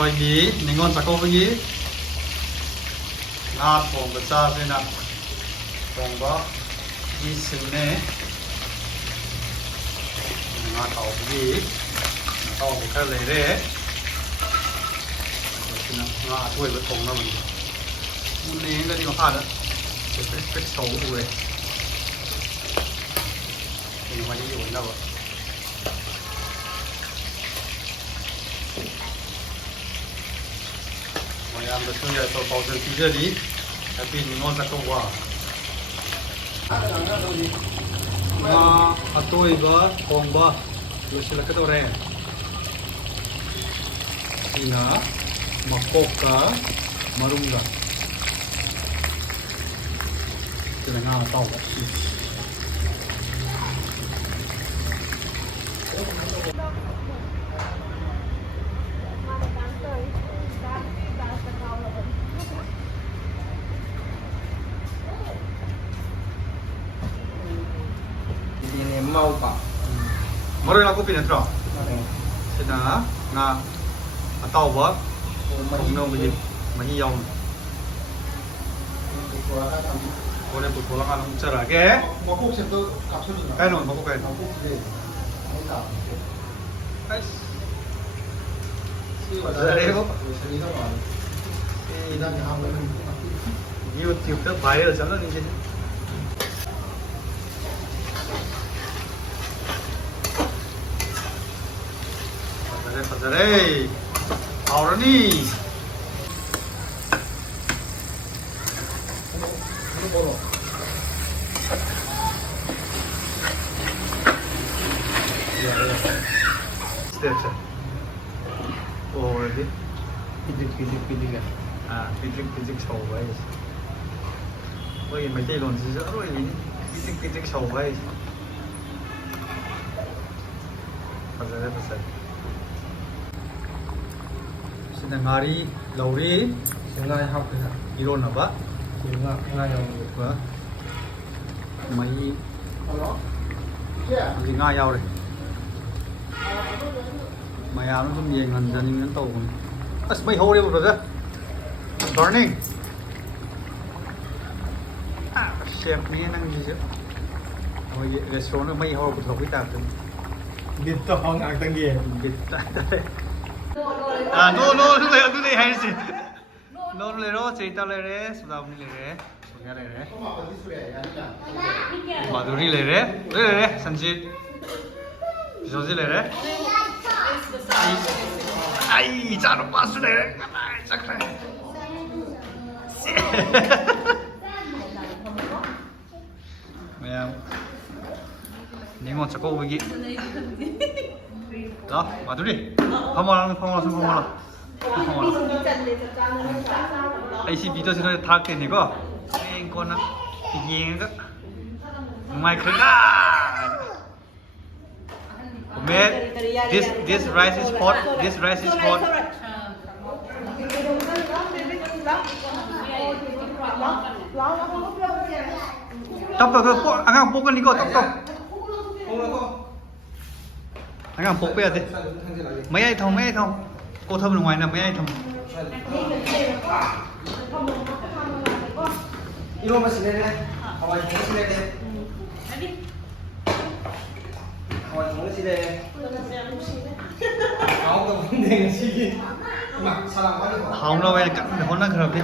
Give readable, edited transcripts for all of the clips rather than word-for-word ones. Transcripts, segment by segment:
거기 Ningol Chakouba 나 통과 짜지나 통과 이 승네 나 가오기 나 가오기 칼레레 그냥 나 두에 그 통나 뭐 오늘 이거 이거 하다 그 서우 왜 이거 많이 올라 봐 Mayam da sun ya to pausen tijari tapi Ningol Chakouba ma atoi ba thongba losila ka tore ina makok ka marunga tena nga tau ba mau pa. Moro aku pindah terus. Sedang na atau apa? Không gì mà hi dòng. Cô này bụt cô lăng ăn không chờ cái. Cái nồi mà cô cái. Đây không? Nhiều chịu tất bài ở sẵn rồi đi. Padare, Aurani. Step. Oh, ready? Pidging à? À, pidging sầu vậy. Ôi, mấy tay lồn gì rồi? Pidging sầu vậy. Padare. Nangari lauri Sengai hap ka. iron apa Sengai yang ba mai Hello. gì nga yao đây mày áo nó cũng nhiều lần dần đến tàu mấy hồ đi một rồi burning chef này năng gì chứ rồi restaurant nó mấy hồ của thầu cái tạp rồi biết to hong ang tang ye. biết à no này hay gì no nó chơi tao lấy đấy sudah ini lấy đấy sudah lấy đấy Maduri lấy đấy Sanjit Josie lấy đấy ai chả nó pas lấy đấy chắc đấy mày em Ningol Chakouba đó Maduri không vào ai chỉ video cho nó thắc cái này cơ anh con á thì gì đó mày khơi à mẹ this rice is hot tóc tóc anh ăn bốc cái này cơ tóc anh ăn bốc bây giờ mấy ai thông cô thơm ở ngoài là mấy ai thông Ilo masih ada. Awal masih ada. Awal masih ada. Kau tu penting sih. Mak salam kali. không đâu vậy cắt nó khờ đi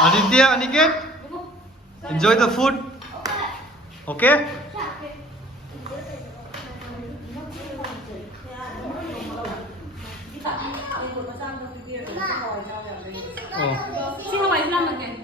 Aditya Aniket enjoy the food okay Xin hỏi làm được cái